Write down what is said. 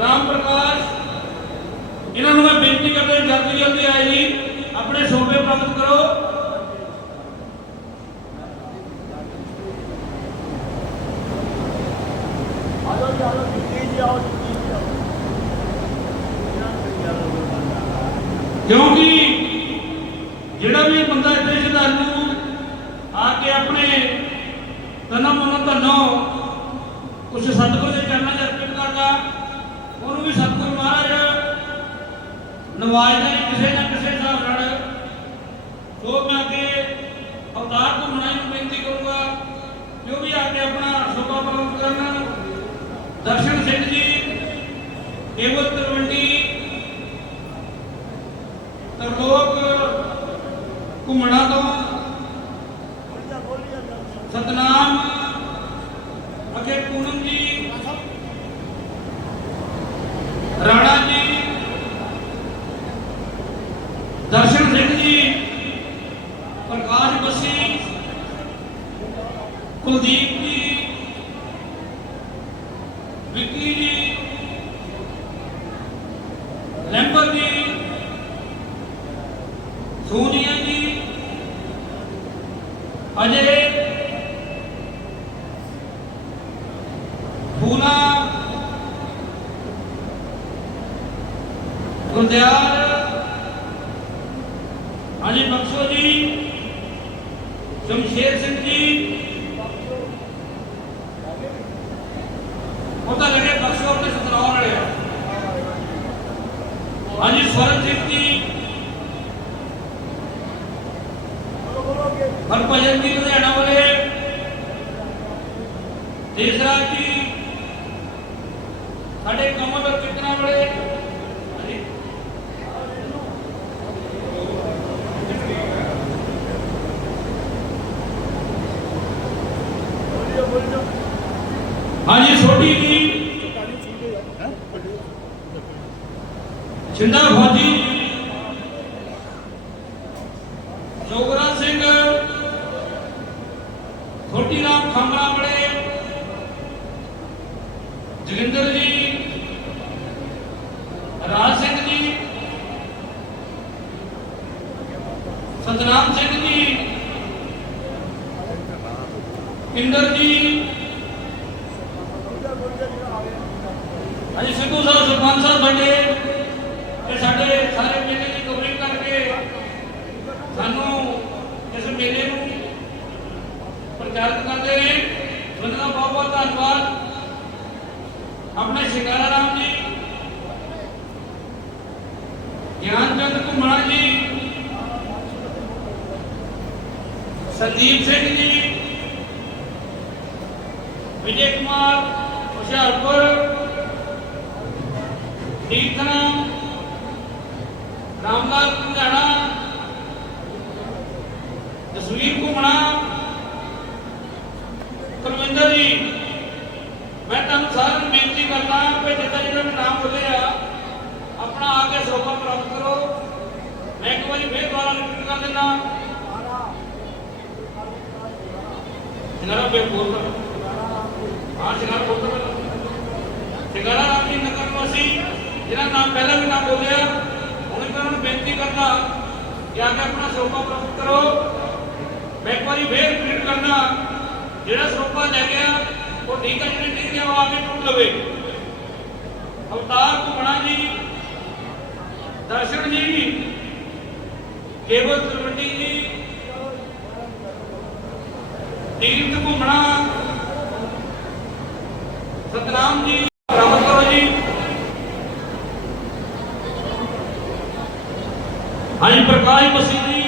ਰਾਮ ਪ੍ਰਕਾਸ਼ ਇਹਨਾਂ ਨੂੰ ਮੈਂ ਬੇਨਤੀ ਕਰਦਾ ਜਲਦੀ ਜਲਦੀ ਆਏ ਜੀ ਆਪਣੇ ਸੋਫੇ ਪ੍ਰਾਪਤ ਕਰੋ। ਕਿਉਂਕਿ ਜਿਹੜਾ ਵੀ ਬੰਦਾ ਇੱਥੇ ਸ਼ਰਧਾਲੂ ਆ ਕੇ ਆਪਣੇ ਤਨੋਂ ਮਨੋਂ ਧਨੋਂ ਕੁਛ ਸਤਿਗੁਰ ਦੇ ਚਰਨਾਂ 'ਚ ਅਰਪਿਤ ਕਰਦਾ, ਉਹਨੂੰ ਵੀ ਸਤਿਗੁਰ ਮਹਾਰਾਜ ਨਵਾਜਦਾ ਕਿਸੇ ਨਾ ਕਿਸੇ ਹਿਸਾਬ ਨਾਲ ਸੋ ਮੈਂ ਅੱਗੇ ਅਵਤਾਰ ਤੋਂ ਮਨਾਈ ਨੂੰ ਬੇਨਤੀ ਕਰੂੰਗਾ, ਜੋ ਵੀ ਆ ਕੇ ਆਪਣਾ ਸ਼ੋਭਾ ਪ੍ਰਾਪਤ ਕਰਨ, ਦਰਸ਼ਨ ਸਿੰਘ ਜੀ ਕੇਵਲ ਤਲਵੰਡੀ, ਤਰਲੋਕ ਘੁੰਮਣਾ ਤੋਂ, ਸਤਨਾਮ ਅਖੇ ਪੂਨਮ ਜੀ ਰਾਣਾ ਜੀ ਦਰਸ਼ਨ ਸਿੰਘ ਜੀ ਪ੍ਰਕਾਸ਼ ਬਸੀ ਕੁਲਦੀਪ ਜੀ ਵਿੱਕੀ ਜੀ ਲੈਂਬਰ ਜੀ ਸੋਨੀਆ ਜੀ। ਅਜੇ ਫੂਲਾ ਗੁਰਦਿਆਲ ਅਜੇ ਬਖਸ਼ੋ ਜੀ, ਸ਼ਮਸ਼ੇਰ ਸਿੰਘ ਜੀ। ਉਹ ਤਾਂ ਜਿਹੜੇ ਬਖਸ਼ੋ, ਆਪਣੇ ਸਤਨਾਮ ਵਾਲੇ ਆ ਹਾਂਜੀ ਸਵਰਨ ਸਿੰਘ ਜੀ ਬੋਲੋ ਹਰਭਜਨ ਜੀ ਲੁਧਿਆਣਾ ਵਾਲੇ ਦੇਸਰਾਜ ਜੀ ਸਾਡੇ ਕਮਲ ਔਰ ਕਿਤਨਾ ਵਾਲੇ ਹਾਂਜੀ। ਛੋਟੀ ਜੀ। ਛਿੰਦਾ ਫੌਜੀ ਖਾਮਰਾ ਵਾਲੇ ਜਗਿੰਦਰ ਜੀ, ਰਾਜ ਸਿੰਘ ਜੀ, ਸਤਨਾਮ ਸਿੰਘ ਜੀ, ਇੰਦਰ ਜੀ। ਬੋਲੀਆ ਸਿੱਧੂ ਸਾਹਿਬ, ਸਰਪੰਚ ਸਾਹਿਬ ਬਣੇ ਤੇ ਸਾਡੇ ਸਾਰੇ ਮੇਲੇ ਦੀ ਕਵਰਿੰਗ ਕਰਕੇ ਸਾਨੂੰ ਇਸ ਮੇਲੇ ਨੂੰ ਪ੍ਰਚਾਰਿਤ ਕਰਨ ਨੇ ਉਹਨਾਂ ਦਾ ਬਹੁਤ ਬਹੁਤ ਧੰਨਵਾਦ ਆਪਣੇ ਸ਼ਿਕਾਰਾ ਰਾਮ ਜੀ ਗਿਆਨ ਚੰਦ ਘੁੰਮਣਾ ਜੀ ਸੰਦੀਪ ਸਿੰਘ ਜੀ ਵਿਜੇ ਕੁਮਾਰ ਹੁਸ਼ਿਆਰਪੁਰ ਕੀਰਤਨਾ ਰਾਮਲਾਲ ਜੀ ਮੈਂ ਤੁਹਾਨੂੰ ਸਾਰਿਆਂ ਨੂੰ ਬੇਨਤੀ ਕਰਦਾ ਕਿ ਜਿੱਦਾਂ ਜਿਹਨਾਂ ਨੇ ਨਾਮ ਬੋਲੇ ਆ, ਆਪਣਾ ਆ ਕੇ ਸੋਭਾ ਪ੍ਰਾਪਤ ਕਰੋ। ਮੈਂ ਇੱਕ ਵਾਰੀ ਫੇਰ ਦੁਬਾਰਾ ਰਿਪੀਟ ਕਰ ਦਿੰਦਾ। ਇਹਨਾਂ ਬੇ ਬੋਲ ਹਾਂ ਸ਼ਿਕਾਰ ਬੋਲ ਸ਼ਿਕਾਰਾ ਰਾਮ ਜੀ ਨਗਰ ਨਿਵਾਸੀ ਜਿਹਨਾਂ ਨਾਮ ਪਹਿਲਾਂ ਵੀ ਨਾਮ ਬੋਲਿਆ, ਹੁਣ ਮੈਂ ਨੂੰ ਬੇਨਤੀ ਕਰਦਾ ਕਿ ਆ ਕੇ ਆਪਣਾ ਸੋਭਾ ਪ੍ਰਾਪਤ ਕਰੋ। ਮੈਂ ਇੱਕ ਵਾਰੀ ਫੇਰ ਰਿਪੀਟ ਕਰਨਾ ਜਿਹੜਾ ਸੋਭਾ ਲੈ ਗਿਆ, ਉਹ ਠੀਕ ਹੈ, ਜਿਹੜੇ ਨਹੀਂ ਗਿਆ ਉਹ ਆ ਕੇ ਟੁੱਟ ਲਵੇ। ਅਵਤਾਰ ਘੁੰਮਣਾ ਜੀ ਦਰਸ਼ਨ ਜੀ ਕੇਵਲ ਤਲਵੰਡੀ ਜੀ ਤੀਰਥ ਘੁੰਮਣਾ। ਸਤਨਾਮ ਜੀ ਬਰਾਮਦ ਕਰੋ ਜੀ। ਹਾਂਜੀ, ਪ੍ਰਕਾਸ਼ ਮਸੀਹ ਜੀ।